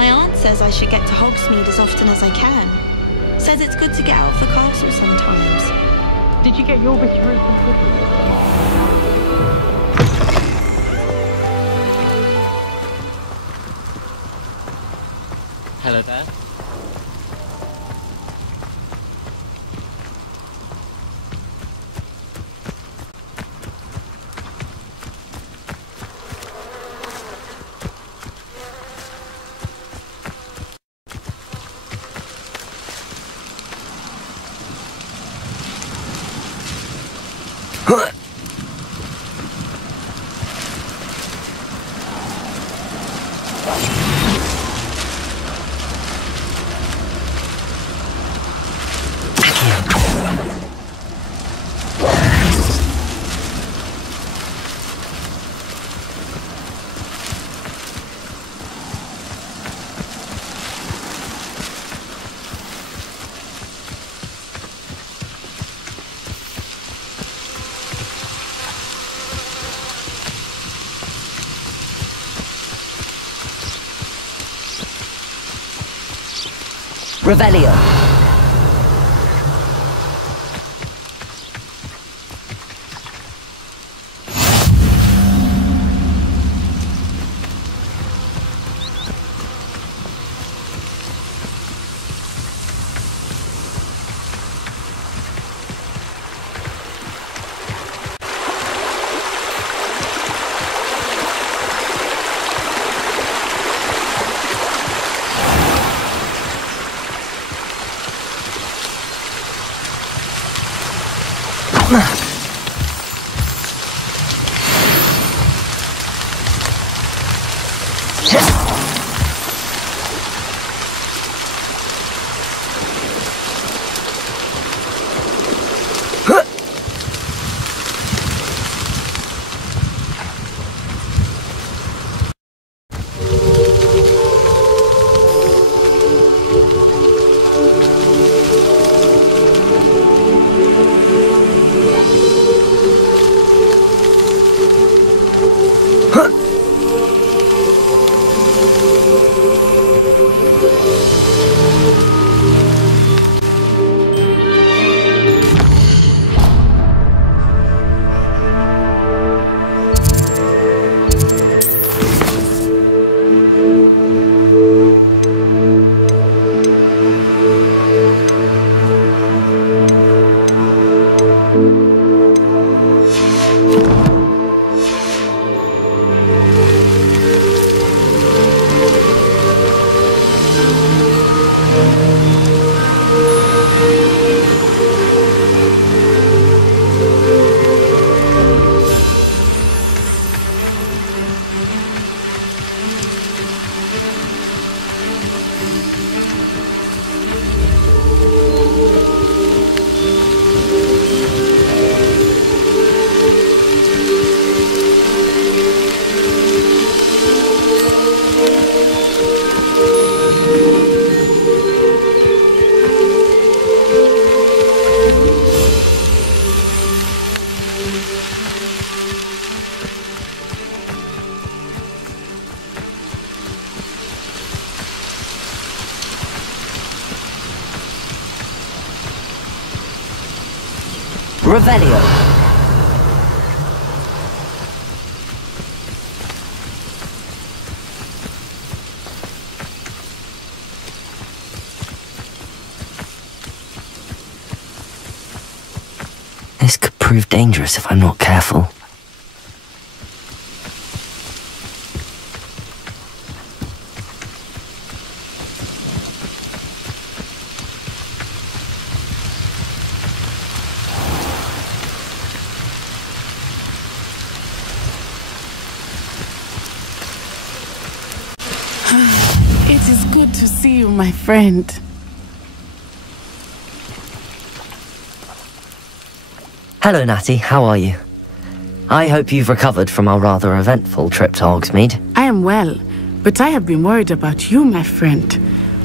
My aunt says I should get to Hogsmeade as often as I can. Says it's good to get out of the castle sometimes. Did you get your bit of route completely? Hello there. Revelio. Revelio. This could prove dangerous if I'm not careful. It is good to see you, my friend. Hello, Natty. How are you? I hope you've recovered from our rather eventful trip to Hogsmeade. I am well, but I have been worried about you, my friend.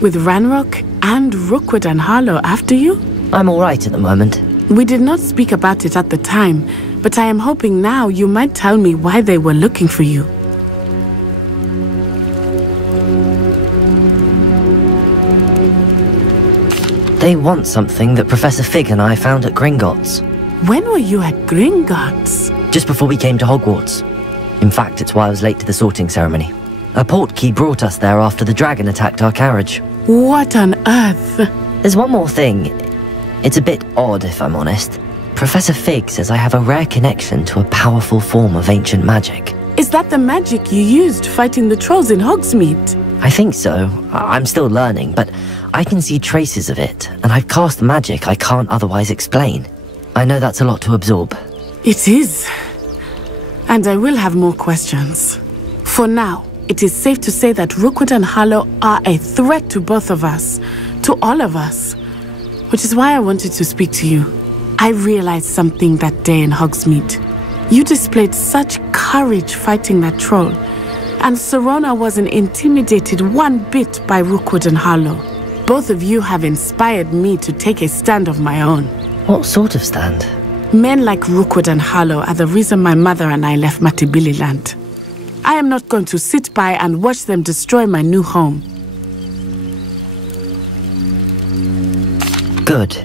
With Ranrock and Rookwood and Harlow after you? I'm all right at the moment. We did not speak about it at the time, but I am hoping now you might tell me why they were looking for you. They want something that Professor Fig and I found at Gringotts. When were you at Gringotts? Just before we came to Hogwarts. In fact, it's why I was late to the sorting ceremony. A portkey brought us there after the dragon attacked our carriage. What on earth? There's one more thing. It's a bit odd, if I'm honest. Professor Fig says I have a rare connection to a powerful form of ancient magic. Is that the magic you used fighting the trolls in Hogsmeade? I think so. I'm still learning, but I can see traces of it, and I've cast magic I can't otherwise explain. I know that's a lot to absorb. It is. And I will have more questions. For now, it is safe to say that Rookwood and Harlow are a threat to both of us. To all of us. Which is why I wanted to speak to you. I realized something that day in Hogsmeade. You displayed such courage fighting that troll. And Serona wasn't intimidated one bit by Rookwood and Harlow. Both of you have inspired me to take a stand of my own. What sort of stand? Men like Rookwood and Harlow are the reason my mother and I left Matabeleland. I am not going to sit by and watch them destroy my new home. Good.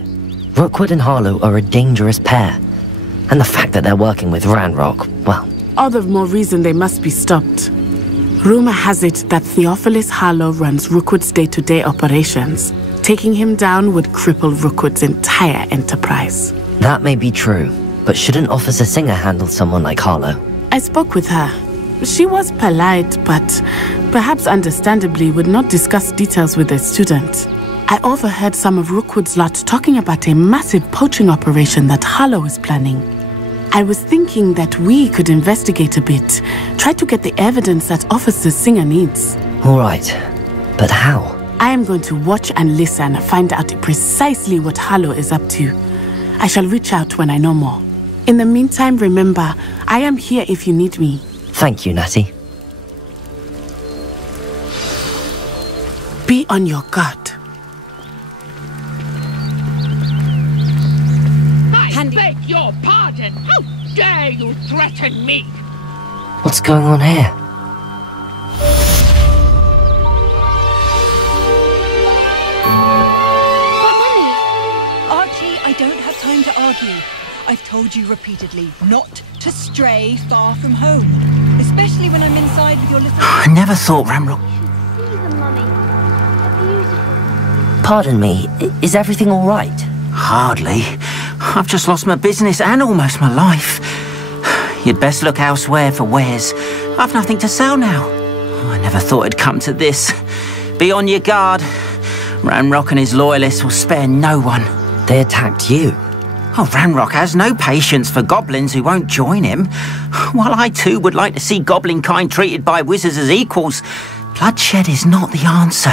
Rookwood and Harlow are a dangerous pair. And the fact that they're working with Ranrock, well... All the more reason they must be stopped. Rumor has it that Theophilus Harlow runs Rookwood's day-to-day operations. Taking him down would cripple Rookwood's entire enterprise. That may be true, but shouldn't Officer Singer handle someone like Harlow? I spoke with her. She was polite, but perhaps understandably would not discuss details with a student. I overheard some of Rookwood's lot talking about a massive poaching operation that Harlow is planning. I was thinking that we could investigate a bit, try to get the evidence that Officer Singer needs. All right, but how? I am going to watch and listen and find out precisely what Harlow is up to. I shall reach out when I know more. In the meantime, remember, I am here if you need me. Thank you, Natty. Be on your guard. I beg your pardon! How dare you threaten me? What's going on here? I don't have time to argue. I've told you repeatedly not to stray far from home. Especially when I'm inside with your little... I never thought Ranrock... You should see them, Mummy. They're beautiful. Pardon me, is everything all right? Hardly. I've just lost my business and almost my life. You'd best look elsewhere for wares. I've nothing to sell now. I never thought it'd come to this. Be on your guard. Ranrock and his loyalists will spare no one. They attacked you. Oh, Ranrock has no patience for goblins who won't join him. While I too would like to see goblin kind treated by wizards as equals, bloodshed is not the answer.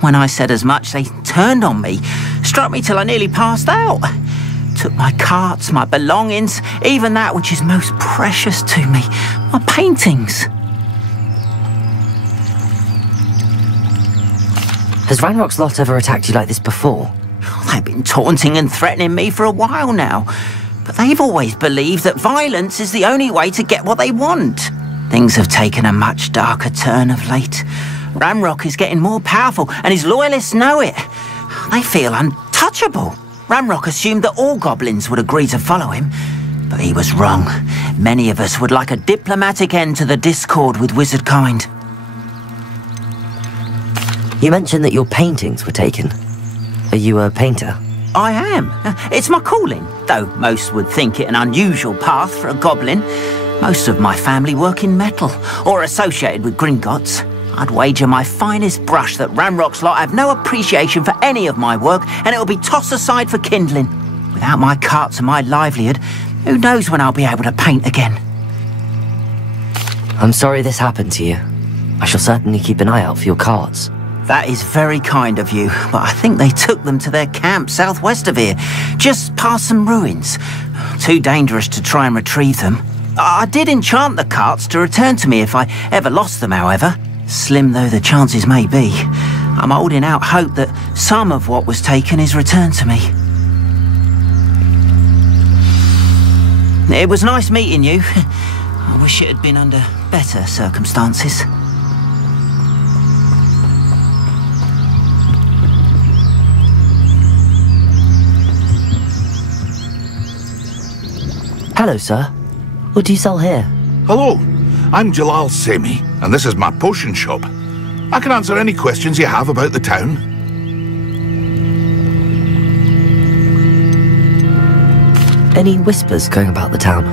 When I said as much, they turned on me, struck me till I nearly passed out. Took my carts, my belongings, even that which is most precious to me, my paintings. Has Ranrock's lot ever attacked you like this before? They've been taunting and threatening me for a while now, but they've always believed that violence is the only way to get what they want. Things have taken a much darker turn of late. Ranrock is getting more powerful, and his loyalists know it. They feel untouchable. Ranrock assumed that all goblins would agree to follow him, but he was wrong. Many of us would like a diplomatic end to the discord with wizard kind. You mentioned that your paintings were taken. Are you a painter? I am. It's my calling, though most would think it an unusual path for a goblin. Most of my family work in metal, or associated with Gringotts. I'd wager my finest brush that Ranrock's lot have no appreciation for any of my work, and it'll be tossed aside for kindling. Without my carts and my livelihood, who knows when I'll be able to paint again. I'm sorry this happened to you. I shall certainly keep an eye out for your carts. That is very kind of you, but I think they took them to their camp southwest of here, just past some ruins. Too dangerous to try and retrieve them. I did enchant the carts to return to me if I ever lost them, however. Slim though the chances may be, I'm holding out hope that some of what was taken is returned to me. It was nice meeting you. I wish it had been under better circumstances. Hello, sir. What do you sell here? Hello, I'm Jalal Semi, and this is my potion shop. I can answer any questions you have about the town. Any whispers going about the town?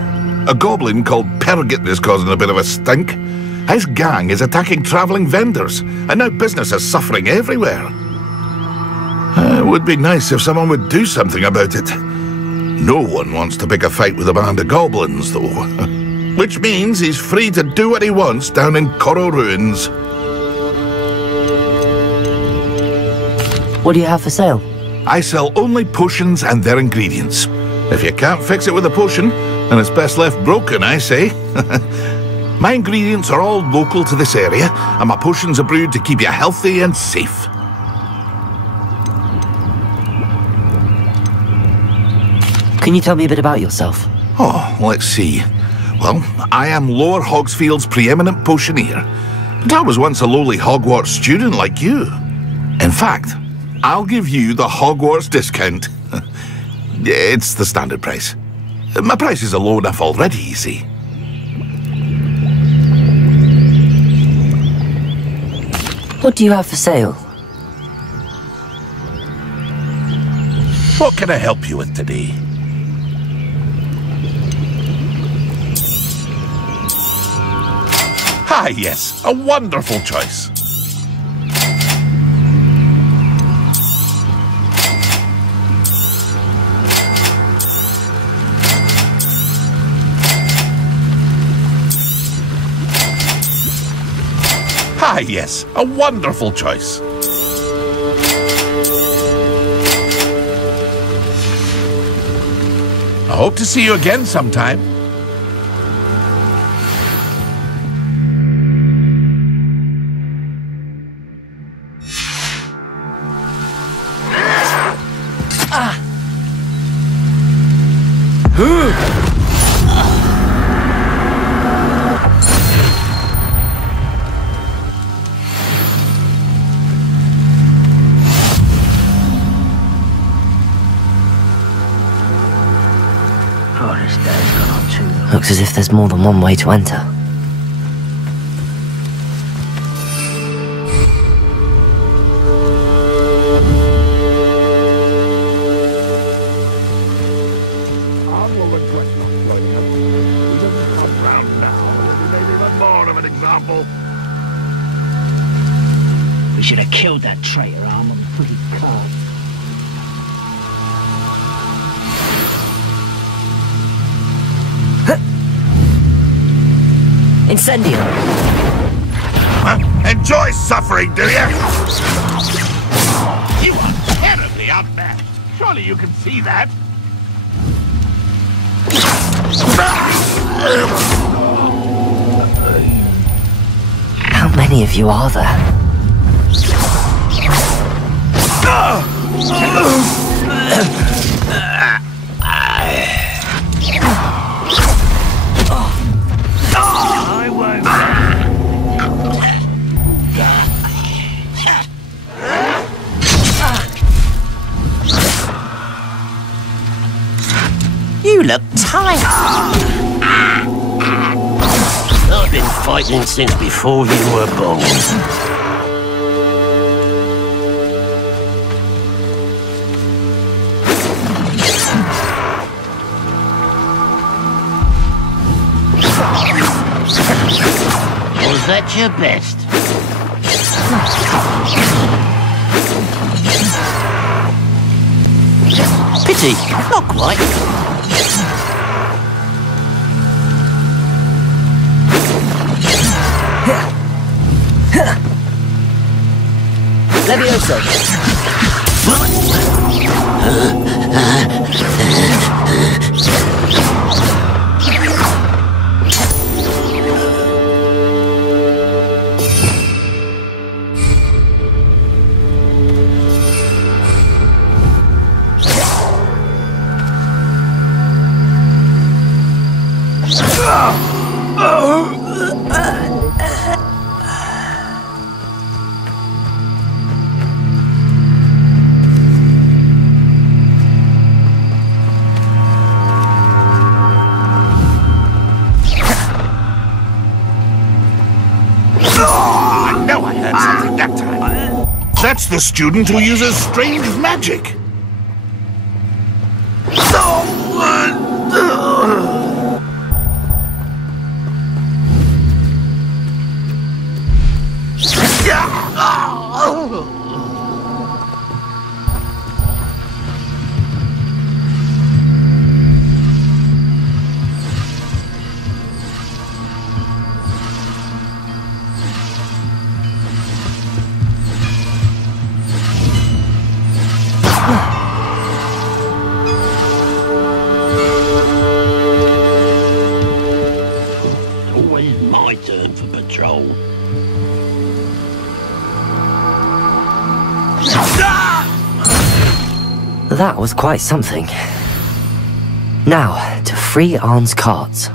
A goblin called Pergit is causing a bit of a stink. His gang is attacking travelling vendors, and now business is suffering everywhere. It would be nice if someone would do something about it. No one wants to pick a fight with a band of goblins, though. Which means he's free to do what he wants down in Coral Ruins. What do you have for sale? I sell only potions and their ingredients. If you can't fix it with a potion, then it's best left broken, I say. My ingredients are all local to this area, and my potions are brewed to keep you healthy and safe. Can you tell me a bit about yourself? Oh, let's see. Well, I am Lower Hogsfield's preeminent potioneer, but I was once a lowly Hogwarts student like you. In fact, I'll give you the Hogwarts discount. It's the standard price. My prices are low enough already, you see. What do you have for sale? What can I help you with today? Ah, yes, a wonderful choice. Ah, yes, a wonderful choice. I hope to see you again sometime. Looks as if there's more than one way to enter. We should have killed that traitor, Arm. I'm pretty cold. Incendio! Enjoy suffering, do you? You are terribly outmatched. Surely you can see that. How many of you are there? I won't. You look tired. I've been fighting since before you were born. Was that your best? Pity, not quite. Levioso! That's the student who uses strange magic. Always my turn for patrol. That was quite something. Now, to free Arn's carts.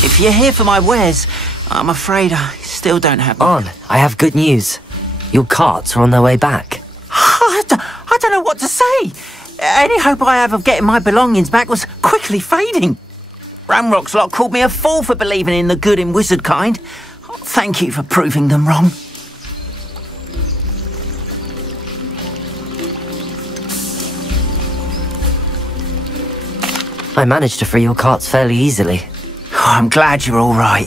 If you're here for my wares, I'm afraid I still don't have... Arn, I have good news. Your carts are on their way back. I don't know what to say. Any hope I have of getting my belongings back was quickly fading. Ramrock's lot called me a fool for believing in the good in wizard kind. Thank you for proving them wrong. I managed to free your carts fairly easily. Oh, I'm glad you're all right.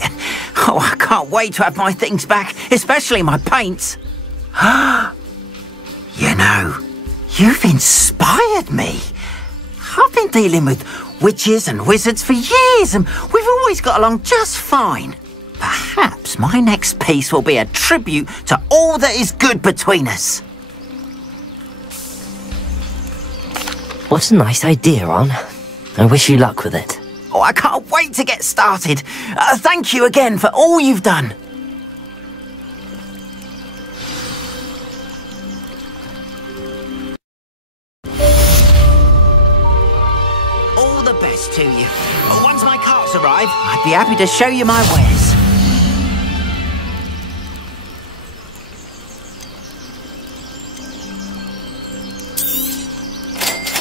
Oh, I can't wait to have my things back, especially my paints. You know, you've inspired me. I've been dealing with witches and wizards for years, and we've always got along just fine. Perhaps my next piece will be a tribute to all that is good between us. What a nice idea, Arn. I wish you luck with it. Oh, I can't wait to get started. Thank you again for all you've done. All the best to you. Once my carts arrive, I'd be happy to show you my wares.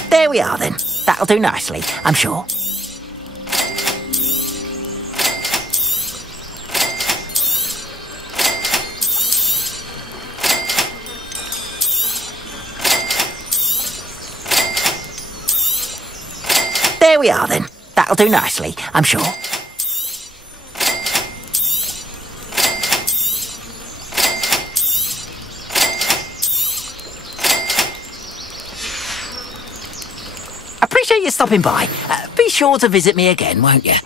There we are then. That'll do nicely, I'm sure. Here we are then. That'll do nicely, I'm sure. Appreciate you stopping by. Be sure to visit me again, won't you?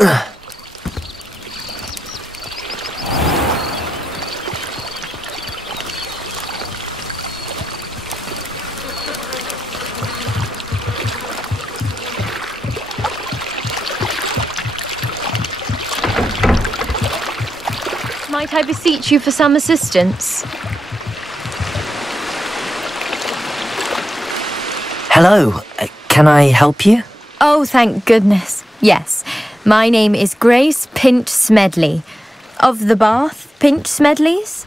Might I beseech you for some assistance? Hello, can I help you? Oh, thank goodness. Yes, my name is Grace Pinch Smedley, of the Bath Pinch Smedleys.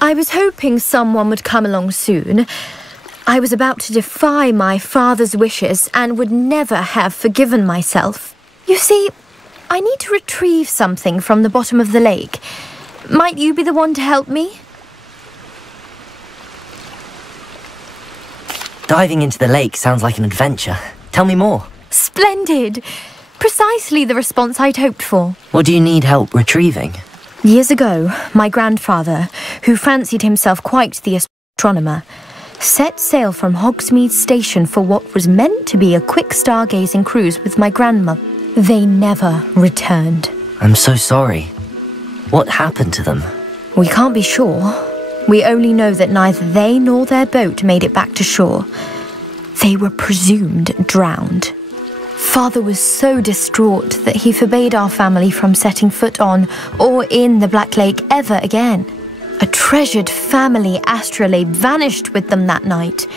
I was hoping someone would come along soon. I was about to defy my father's wishes and would never have forgiven myself. You see, I need to retrieve something from the bottom of the lake. Might you be the one to help me? Diving into the lake sounds like an adventure. Tell me more. Splendid! Precisely the response I'd hoped for. What do you need help retrieving? Years ago, my grandfather, who fancied himself quite the astronomer, set sail from Hogsmeade Station for what was meant to be a quick stargazing cruise with my grandmother. They never returned. I'm so sorry. What happened to them? We can't be sure. We only know that neither they nor their boat made it back to shore. They were presumed drowned. Father was so distraught that he forbade our family from setting foot on or in the Black Lake ever again. A treasured family astrolabe vanished with them that night.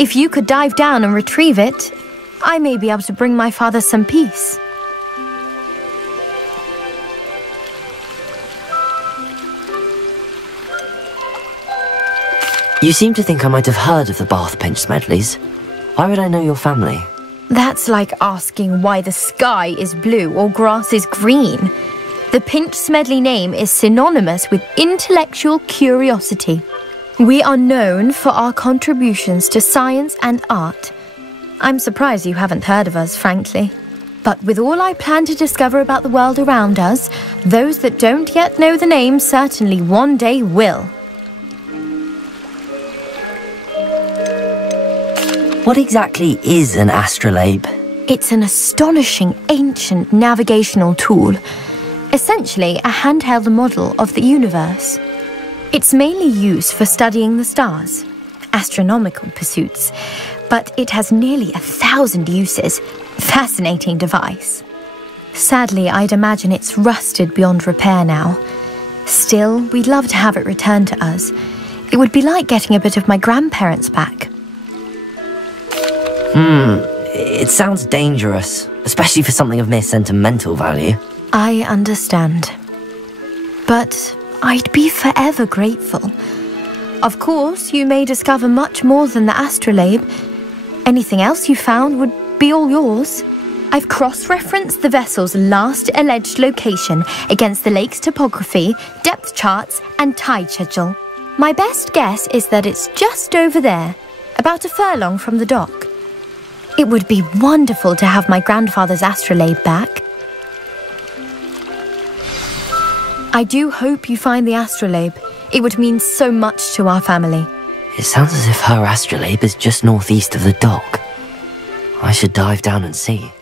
If you could dive down and retrieve it, I may be able to bring my father some peace. You seem to think I might have heard of the Bath Pinch Smedleys. Why would I know your family? That's like asking why the sky is blue or grass is green. The Pinch Smedley name is synonymous with intellectual curiosity. We are known for our contributions to science and art. I'm surprised you haven't heard of us, frankly. But with all I plan to discover about the world around us, those that don't yet know the name certainly one day will. What exactly is an astrolabe? It's an astonishing ancient navigational tool. Essentially a handheld model of the universe. It's mainly used for studying the stars, astronomical pursuits, but it has nearly 1,000 uses. Fascinating device. Sadly, I'd imagine it's rusted beyond repair now. Still, we'd love to have it returned to us. It would be like getting a bit of my grandparents back. It sounds dangerous, especially for something of mere sentimental value. I understand. But I'd be forever grateful. Of course, you may discover much more than the astrolabe. Anything else you found would be all yours. I've cross-referenced the vessel's last alleged location against the lake's topography, depth charts, and tide schedule. My best guess is that it's just over there, about a furlong from the dock. It would be wonderful to have my grandfather's astrolabe back. I do hope you find the astrolabe. It would mean so much to our family. It sounds as if her astrolabe is just northeast of the dock. I should dive down and see.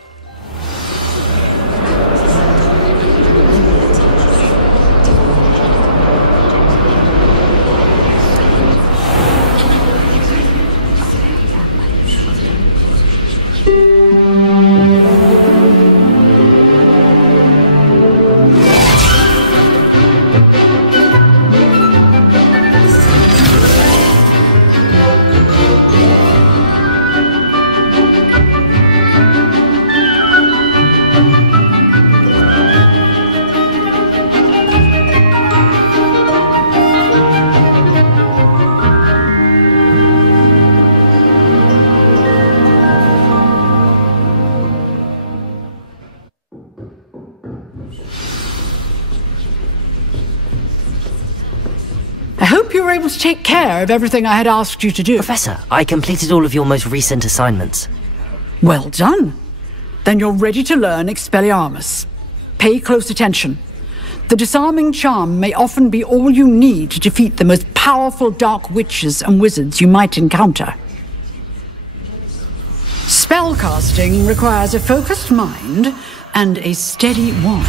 I hope you were able to take care of everything I had asked you to do. Professor, I completed all of your most recent assignments. Well done. Then you're ready to learn Expelliarmus. Pay close attention. The disarming charm may often be all you need to defeat the most powerful dark witches and wizards you might encounter. Spellcasting requires a focused mind, and a steady wand.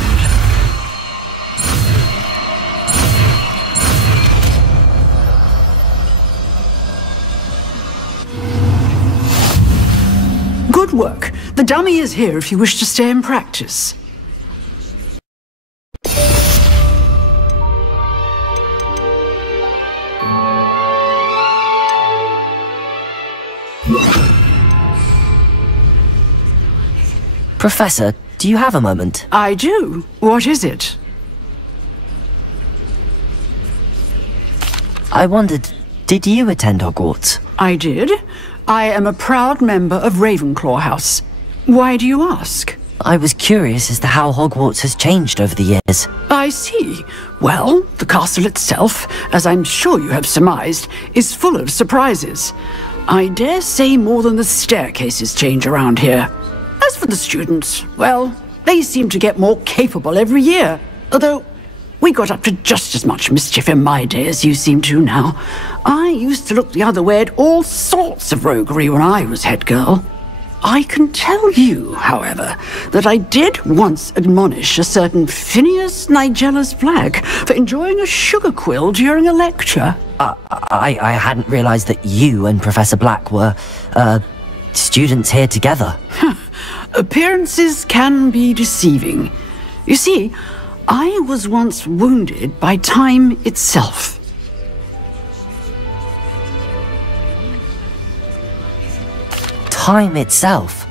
Good work. The dummy is here if you wish to stay and practice. Professor, do you have a moment? I do. What is it? I wondered, did you attend Hogwarts? I did. I am a proud member of Ravenclaw House. Why do you ask? I was curious as to how Hogwarts has changed over the years. I see. Well, the castle itself, as I'm sure you have surmised, is full of surprises. I dare say more than the staircases change around here. As for the students, well, they seem to get more capable every year. Although, we got up to just as much mischief in my day as you seem to now. I used to look the other way at all sorts of roguery when I was head girl. I can tell you, however, that I did once admonish a certain Phineas Nigella's Black for enjoying a sugar quill during a lecture. I hadn't realized that you and Professor Black were, students here together. Appearances can be deceiving. You see, I was once wounded by time itself. Time itself?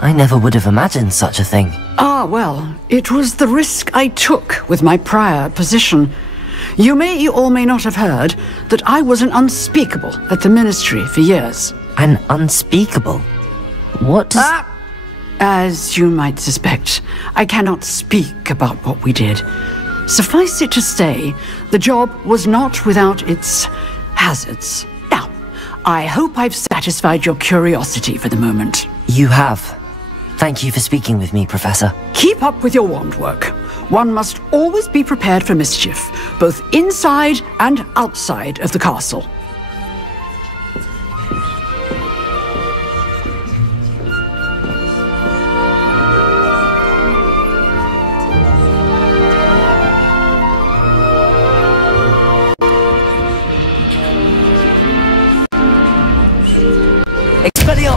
I never would have imagined such a thing. Ah, well, it was the risk I took with my prior position. You may or may not have heard that I was an unspeakable at the Ministry for years. An unspeakable? What does... As you might suspect, I cannot speak about what we did. Suffice it to say, the job was not without its hazards. Now, I hope I've satisfied your curiosity for the moment. You have. Thank you for speaking with me, Professor. Keep up with your wand work. One must always be prepared for mischief, both inside and outside of the castle.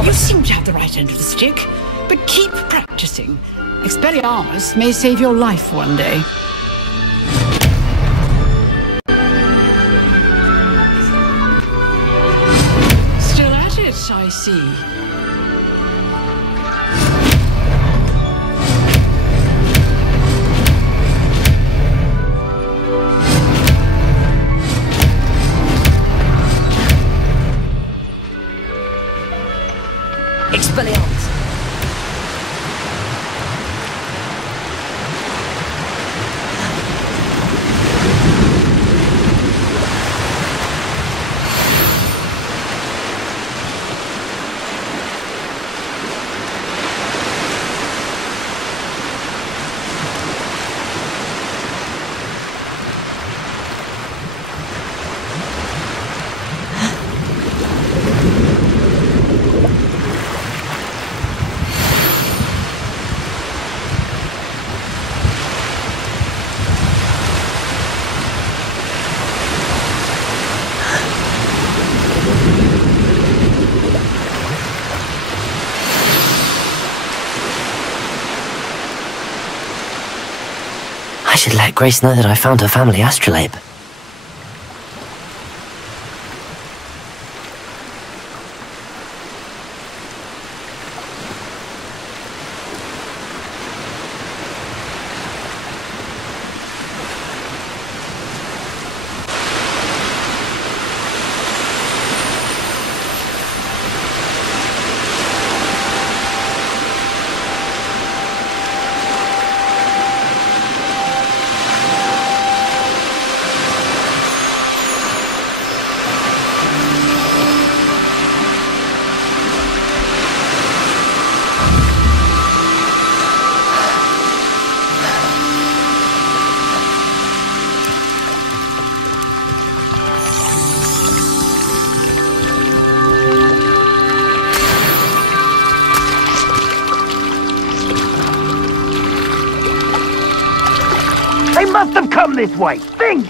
You seem to have the right end of the stick, but keep practicing. Expelliarmus may save your life one day. Still at it, I see. Expelliarmus! I should let Grace know that I found her family astrolabe. must have come this way. Think!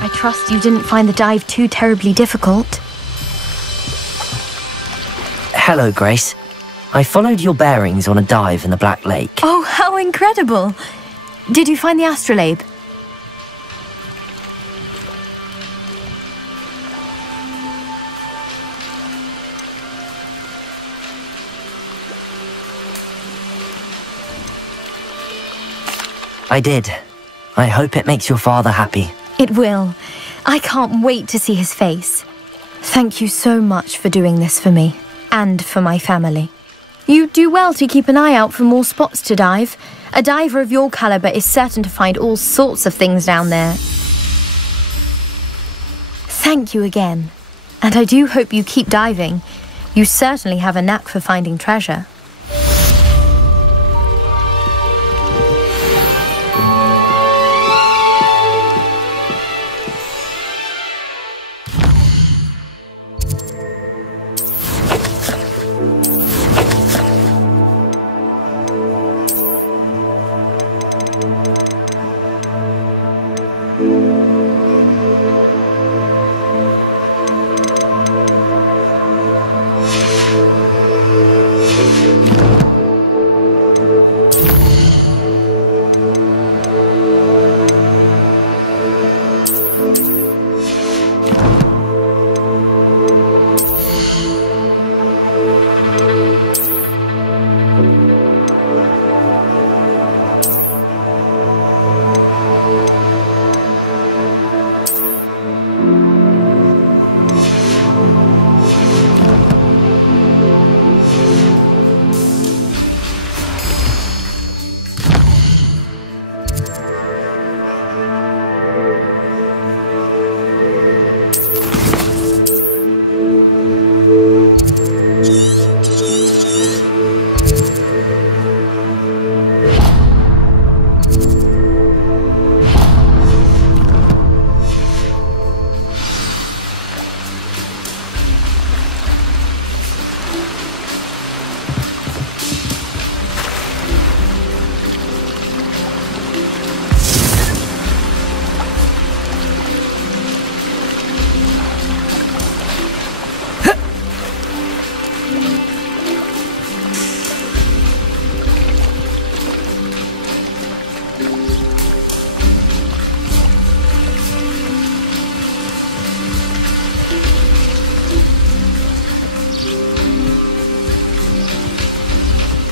I trust you didn't find the dive too terribly difficult. Hello, Grace. I followed your bearings on a dive in the Black Lake. Oh, how incredible! Did you find the astrolabe? I did. I hope it makes your father happy. It will. I can't wait to see his face. Thank you so much for doing this for me, and for my family. You do well to keep an eye out for more spots to dive. A diver of your caliber is certain to find all sorts of things down there. Thank you again. And I do hope you keep diving. You certainly have a knack for finding treasure.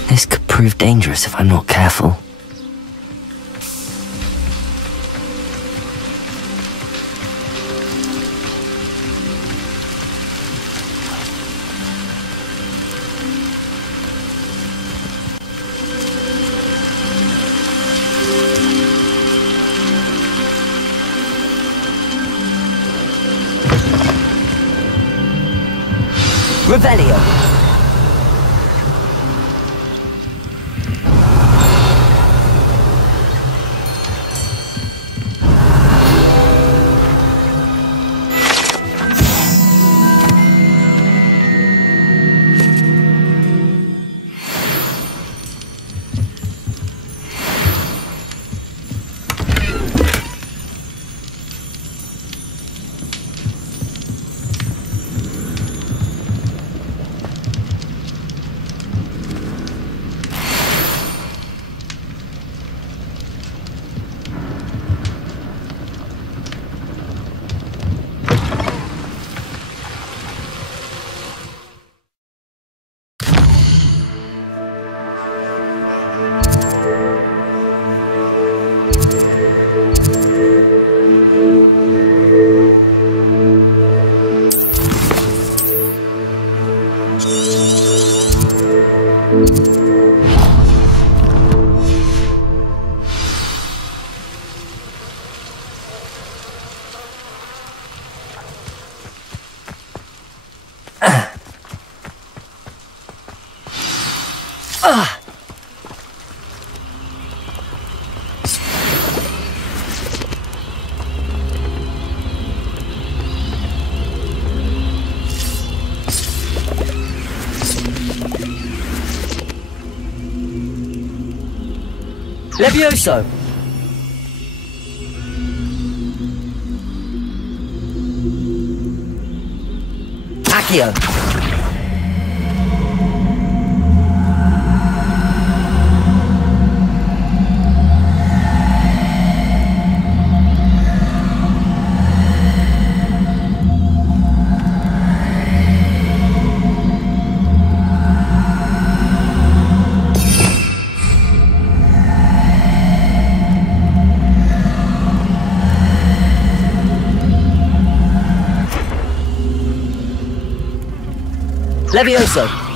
This could prove dangerous if I'm not careful. Revelio! Levioso! Accio! Levioso!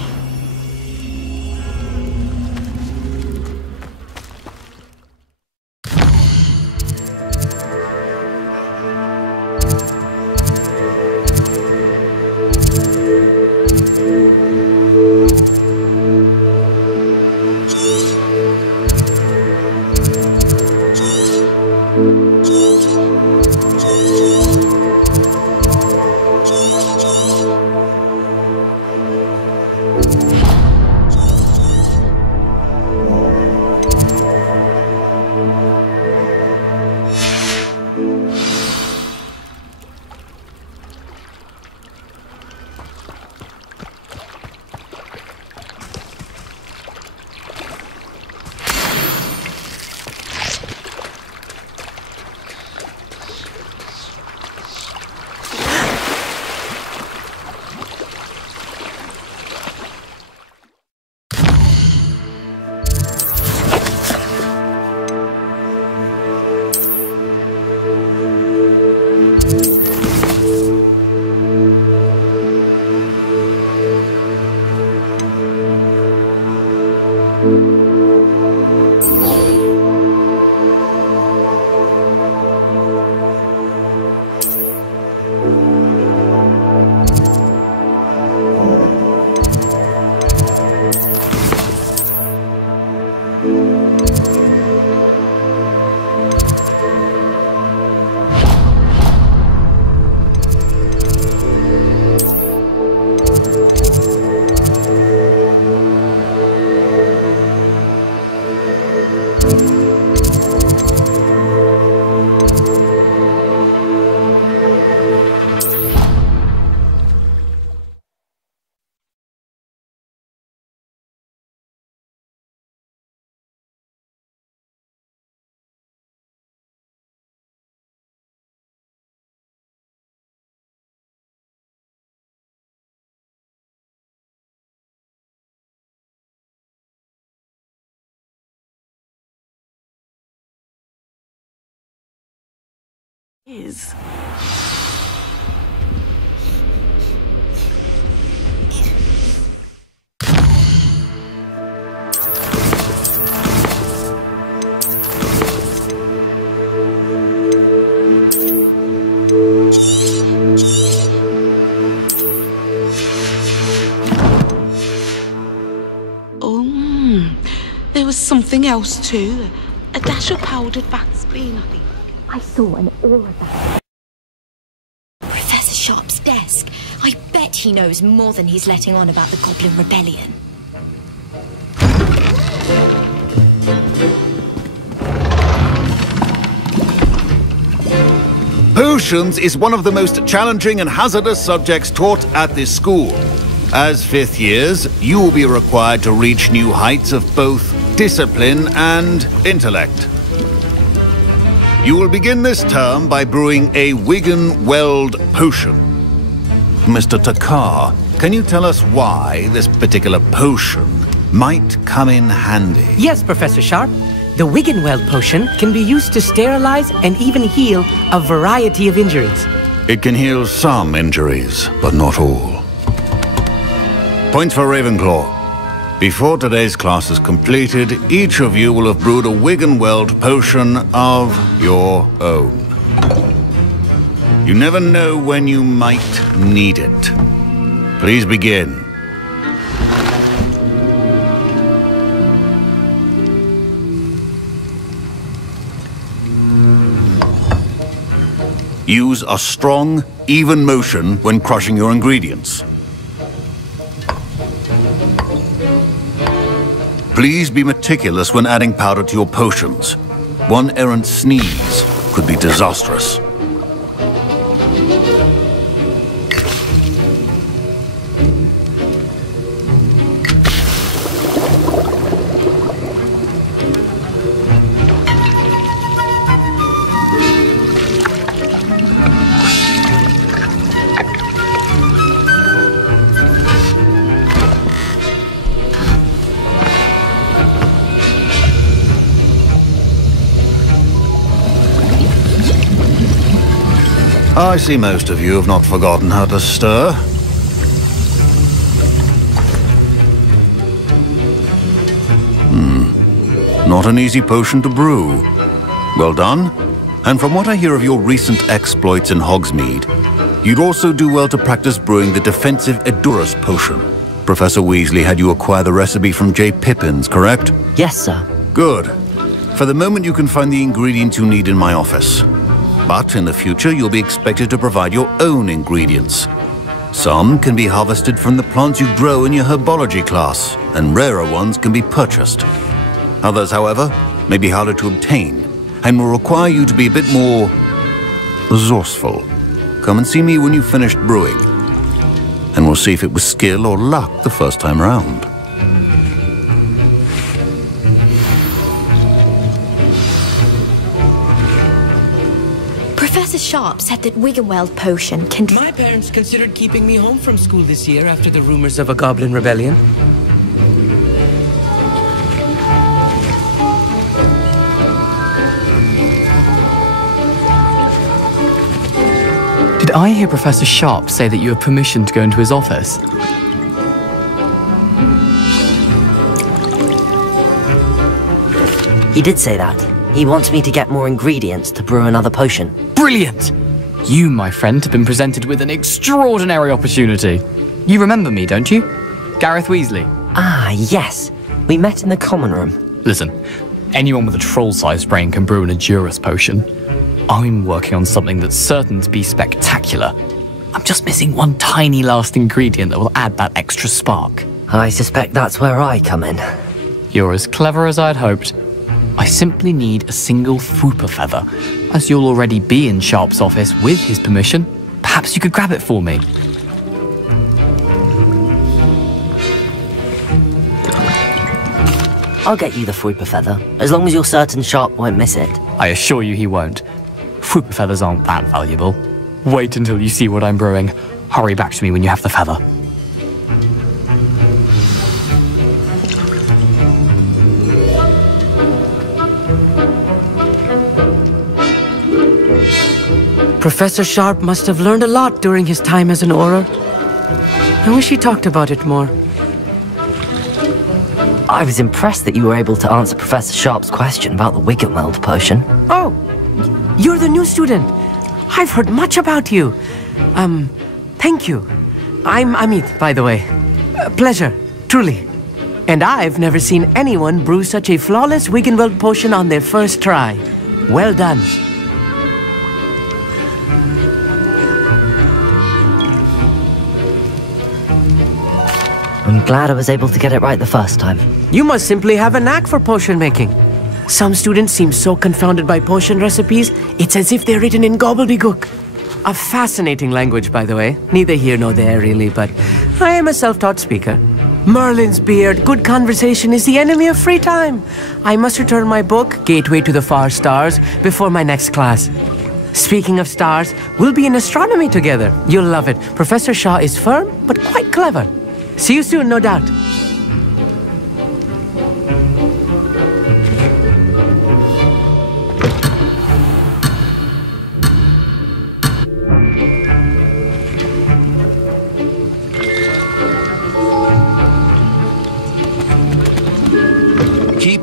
Is. There was something else too. A dash of powdered Vaseline, I think. I saw an aura bag. Professor Sharp's desk. I bet he knows more than he's letting on about the Goblin Rebellion. Potions is one of the most challenging and hazardous subjects taught at this school. As fifth years, you will be required to reach new heights of both discipline and intellect. You will begin this term by brewing a Wiggenweld potion. Mr. Takar, can you tell us why this particular potion might come in handy? Yes, Professor Sharp. The Wiggenweld potion can be used to sterilize and even heal a variety of injuries. It can heal some injuries, but not all. Points for Ravenclaw. Before today's class is completed, each of you will have brewed a Wiggenweld potion of your own. You never know when you might need it. Please begin. Use a strong, even motion when crushing your ingredients. Please be meticulous when adding powder to your potions. One errant sneeze could be disastrous. I see most of you have not forgotten how to stir. Not an easy potion to brew. Well done. And from what I hear of your recent exploits in Hogsmeade, you'd also do well to practice brewing the defensive Edurus potion. Professor Weasley had you acquire the recipe from J. Pippins, correct? Yes, sir. Good. For the moment you can find the ingredients you need in my office. But in the future, you'll be expected to provide your own ingredients. Some can be harvested from the plants you grow in your herbology class, and rarer ones can be purchased. Others, however, may be harder to obtain, and will require you to be a bit more resourceful. Come and see me when you've finished brewing, and we'll see if it was skill or luck the first time round. Professor Sharp said that Wiggenweld potion can... My parents considered keeping me home from school this year after the rumors of a goblin rebellion. Did I hear Professor Sharp say that you have permission to go into his office? He did say that. He wants me to get more ingredients to brew another potion. Brilliant! You, my friend, have been presented with an extraordinary opportunity. You remember me, don't you? Gareth Weasley. Ah, yes. We met in the common room. Listen, anyone with a troll-sized brain can brew an Edurus potion. I'm working on something that's certain to be spectacular. I'm just missing one tiny last ingredient that will add that extra spark. I suspect that's where I come in. You're as clever as I'd hoped. I simply need a single Fwooper feather. As you'll already be in Sharp's office with his permission, perhaps you could grab it for me. I'll get you the Fwooper feather, as long as you're certain Sharp won't miss it. I assure you he won't. Fwooper feathers aren't that valuable. Wait until you see what I'm brewing. Hurry back to me when you have the feather. Professor Sharp must have learned a lot during his time as an Auror. I wish he talked about it more. I was impressed that you were able to answer Professor Sharp's question about the Wiggenweld potion. Oh, you're the new student. I've heard much about you. Thank you. I'm Amit, by the way. Pleasure, truly. And I've never seen anyone brew such a flawless Wiggenweld potion on their first try. Well done. I'm glad I was able to get it right the first time. You must simply have a knack for potion making. Some students seem so confounded by potion recipes, it's as if they're written in gobbledygook. A fascinating language, by the way. Neither here nor there, really, but I am a self-taught speaker. Merlin's beard, good conversation is the enemy of free time. I must return my book, Gateway to the Far Stars, before my next class. Speaking of stars, we'll be in astronomy together. You'll love it. Professor Shaw is firm, but quite clever. See you soon, no doubt. Keep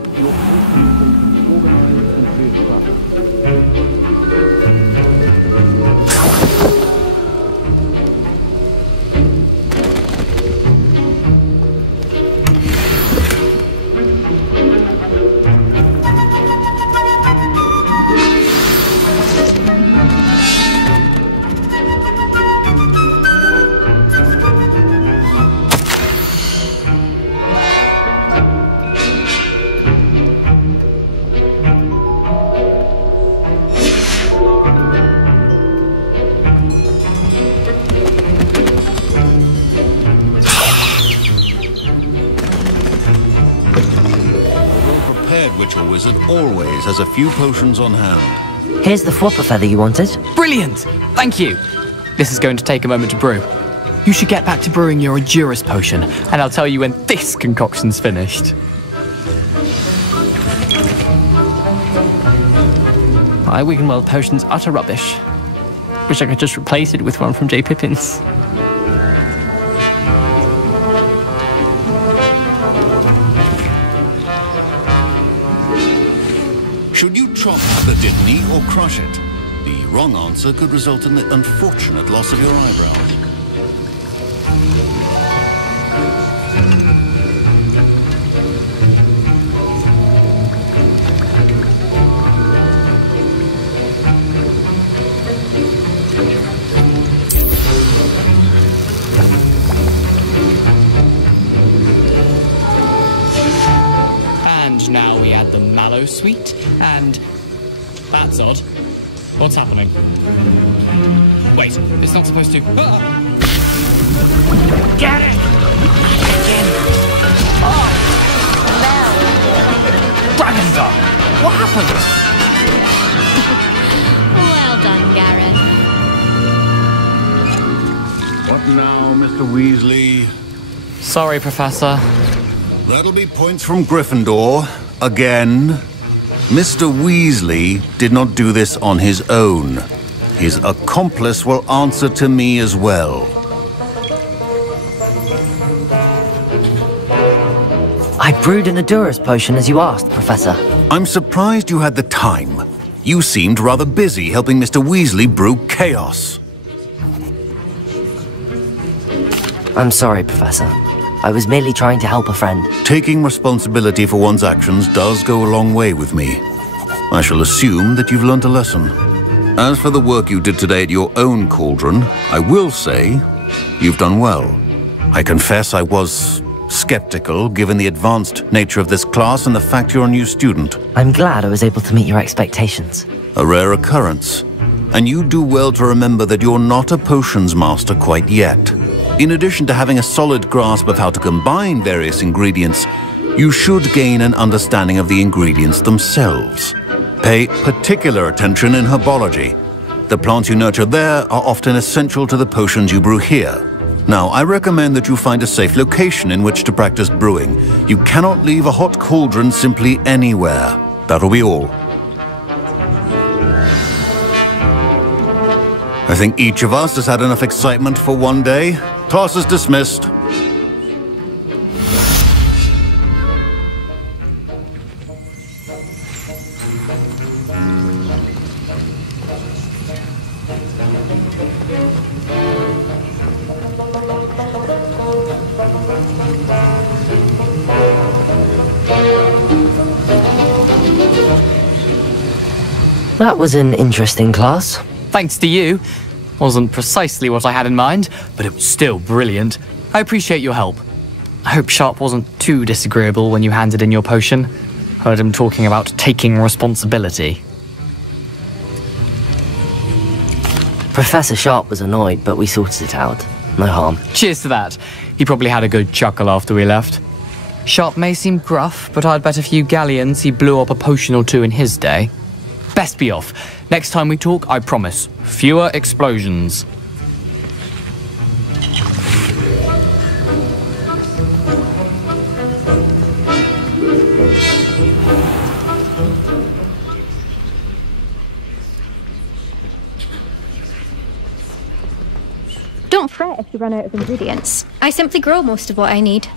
wizard always has a few potions on hand. Here's the flopper feather you wanted. Brilliant! Thank you. This is going to take a moment to brew. You should get back to brewing your Adurus potion, and I'll tell you when this concoction's finished. My Wiggenweld potion's utter rubbish. Wish I could just replace it with one from J. Pippin's. Should you chop the Dittany or crush it? The wrong answer could result in the unfortunate loss of your eyebrows. And now we add the mallow sweet, and... That's odd. What's happening? Wait, it's not supposed to... Ah! Get it! Oh! No! Dragon's up! What happened? Well done, Gareth. What now, Mr. Weasley? Sorry, Professor. That'll be points from Gryffindor. Again. Mr. Weasley did not do this on his own. His accomplice will answer to me as well. I brewed an Adurus potion as you asked, Professor. I'm surprised you had the time. You seemed rather busy helping Mr. Weasley brew chaos. I'm sorry, Professor. I was merely trying to help a friend. Taking responsibility for one's actions does go a long way with me. I shall assume that you've learnt a lesson. As for the work you did today at your own cauldron, I will say you've done well. I confess I was skeptical, given the advanced nature of this class and the fact you're a new student. I'm glad I was able to meet your expectations. A rare occurrence. And you do well to remember that you're not a potions master quite yet. In addition to having a solid grasp of how to combine various ingredients, you should gain an understanding of the ingredients themselves. Pay particular attention in herbology. The plants you nurture there are often essential to the potions you brew here. Now, I recommend that you find a safe location in which to practice brewing. You cannot leave a hot cauldron simply anywhere. That'll be all. I think each of us has had enough excitement for one day. Class is dismissed. That was an interesting class. Thanks to you. Wasn't precisely what I had in mind, but it was still brilliant. I appreciate your help. I hope Sharp wasn't too disagreeable when you handed in your potion. Heard him talking about taking responsibility. Professor Sharp was annoyed, but we sorted it out. No harm. Cheers to that. He probably had a good chuckle after we left. Sharp may seem gruff, but I'd bet a few galleons he blew up a potion or two in his day. Best be off. Next time we talk, I promise, fewer explosions. Don't fret if you run out of ingredients. I simply grow most of what I need.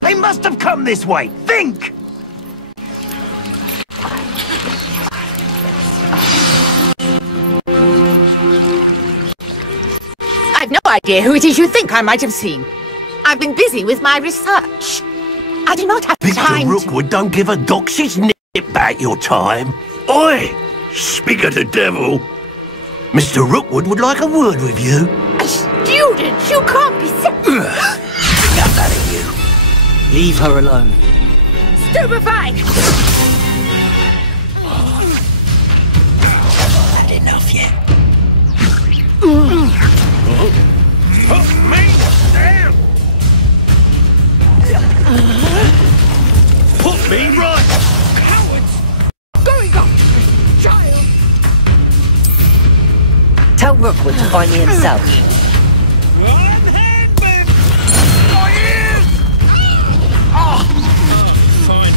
They must have come this way. Think! I've no idea who it is you think I might have seen. I've been busy with my research. I do not have time Mr. Rookwood don't give a doxy's nip about your time. Oi! Speak of the devil. Mr. Rookwood would like a word with you. A student? You can't be so... Got that in you. Leave her alone. Stupefied! Had enough yet? Put me down! Put me right! Cowards! Going up! Child! Tell Rookwood to find me himself. Unhand me! My ears! Oh, fine.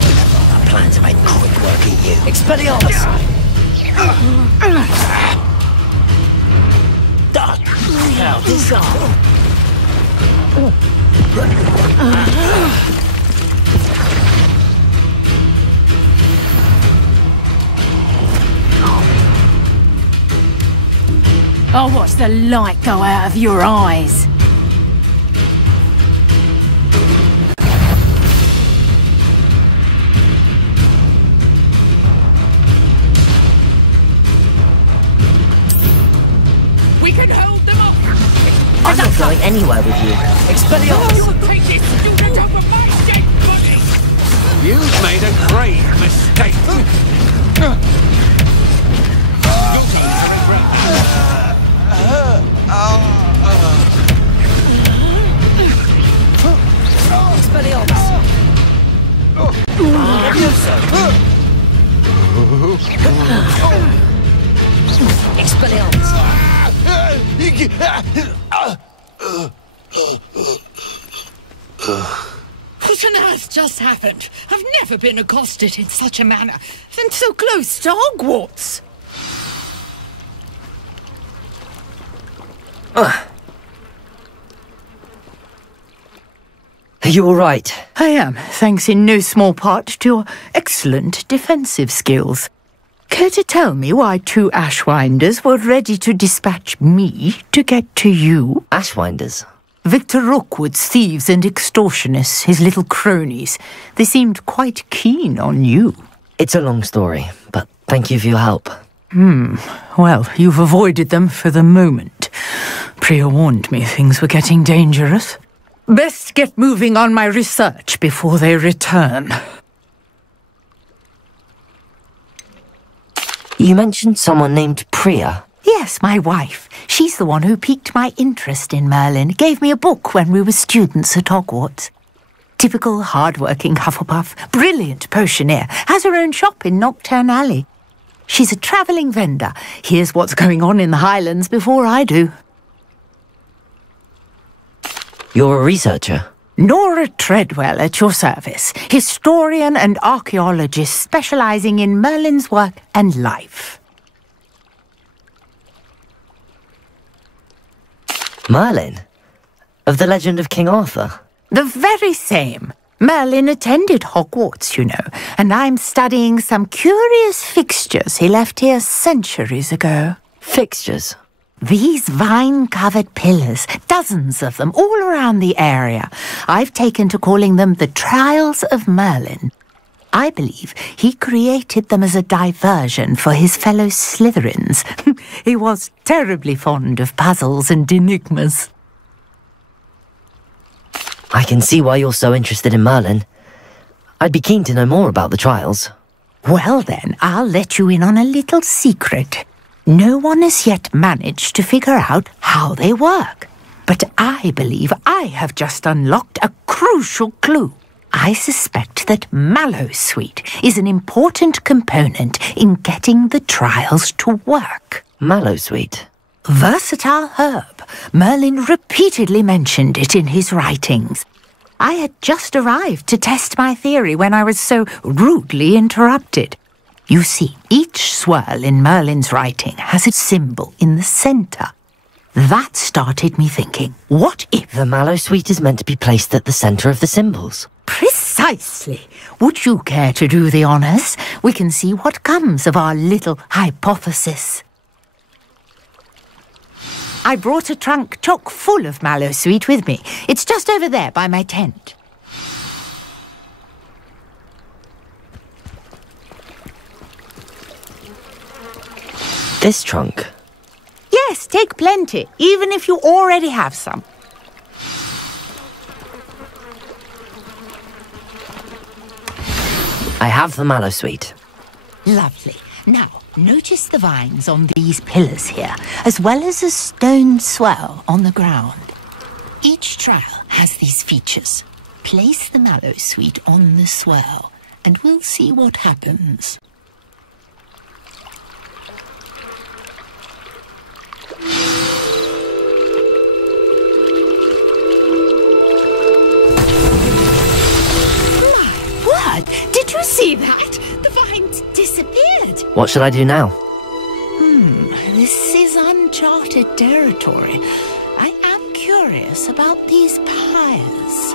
I plan to make quick work of you. Expelliarmus! Now disarm. I'll watch the light go out of your eyes. We can hold them off! I'm not going anywhere with you. Expelliarmus! You'll take this student over my dead body! You've made a grave mistake. Expelliarmus! Expelliarmus! What on earth just happened? I've never been accosted in such a manner, and so close to Hogwarts. Are you alright? I am, thanks in no small part to your excellent defensive skills. Care to tell me why two Ashwinders were ready to dispatch me to get to you? Ashwinders? Victor Rookwood's thieves and extortionists, his little cronies. They seemed quite keen on you. It's a long story, but thank you for your help. Well, you've avoided them for the moment. Priya warned me things were getting dangerous. Best get moving on my research before they return. You mentioned someone named Priya. Yes, my wife. She's the one who piqued my interest in Merlin. Gave me a book when we were students at Hogwarts. Typical hard-working Hufflepuff. Brilliant potioneer. Has her own shop in Nocturne Alley. She's a travelling vendor. Hears what's going on in the Highlands before I do. You're a researcher? Nora Treadwell at your service, historian and archaeologist specializing in Merlin's work and life. Merlin? Of the legend of King Arthur? The very same. Merlin attended Hogwarts, you know, and I'm studying some curious fixtures he left here centuries ago. Fixtures? These vine-covered pillars, dozens of them, all around the area. I've taken to calling them the Trials of Merlin. I believe he created them as a diversion for his fellow Slytherins. He was terribly fond of puzzles and enigmas. I can see why you're so interested in Merlin. I'd be keen to know more about the trials. Well then, I'll let you in on a little secret. No one has yet managed to figure out how they work. But I believe I have just unlocked a crucial clue. I suspect that Mallowsweet is an important component in getting the trials to work. Mallowsweet? Versatile herb. Merlin repeatedly mentioned it in his writings. I had just arrived to test my theory when I was so rudely interrupted. You see, each swirl in Merlin's writing has a symbol in the center. That started me thinking, what if... The Mallowsweet is meant to be placed at the center of the symbols? Precisely. Would you care to do the honors? We can see what comes of our little hypothesis. I brought a trunk chock full of Mallowsweet with me. It's just over there by my tent. This trunk? Yes, take plenty, even if you already have some. I have the Mallowsweet. Lovely. Now, notice the vines on these pillars here, as well as a stone swirl on the ground. Each trial has these features. Place the Mallowsweet on the swirl, and we'll see what happens. My word! Did you see that? The vines disappeared. What should I do now? This is uncharted territory. I am curious about these pyres.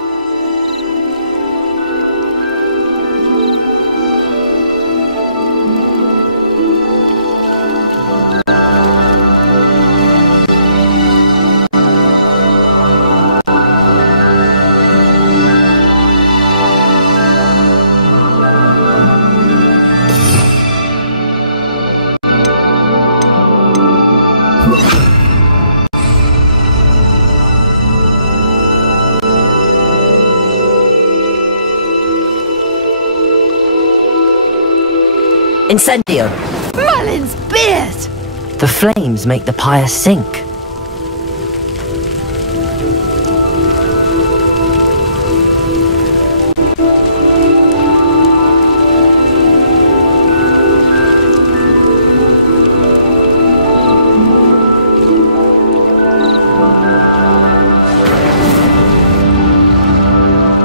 Incendio! Merlin's beard! The flames make the pyre sink.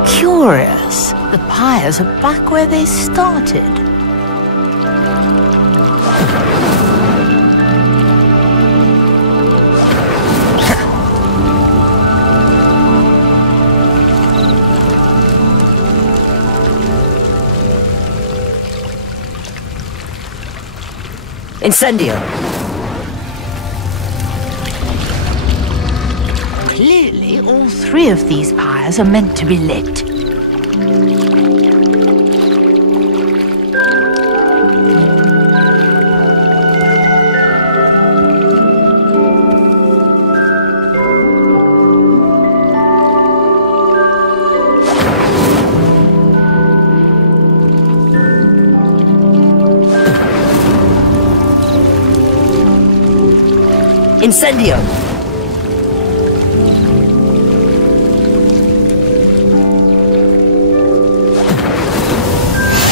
Curious. The pyres are back where they started. Incendio! Clearly, all three of these pyres are meant to be lit. Incendio!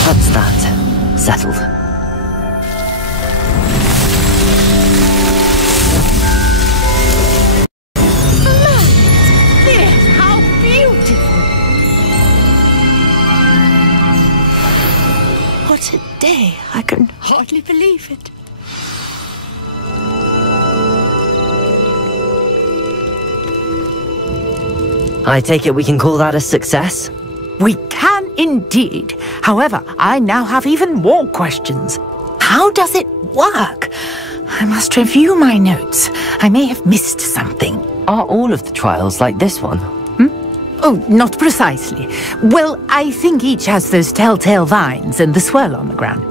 That's that. Settled. There, how beautiful! today. I can hardly believe it. I take it we can call that a success? We can indeed. However, I now have even more questions. How does it work? I must review my notes. I may have missed something. Are all of the trials like this one? Oh, not precisely. Well, I think each has those telltale vines and the swirl on the ground.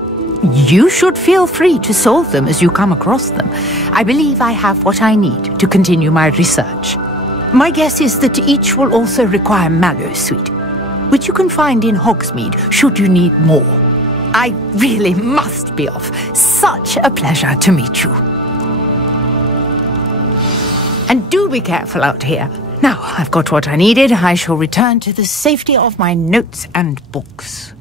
You should feel free to solve them as you come across them. I believe I have what I need to continue my research. My guess is that each will also require mallow sweet, which you can find in Hogsmeade should you need more. I really must be off. Such a pleasure to meet you. And do be careful out here. Now I've got what I needed, I shall return to the safety of my notes and books.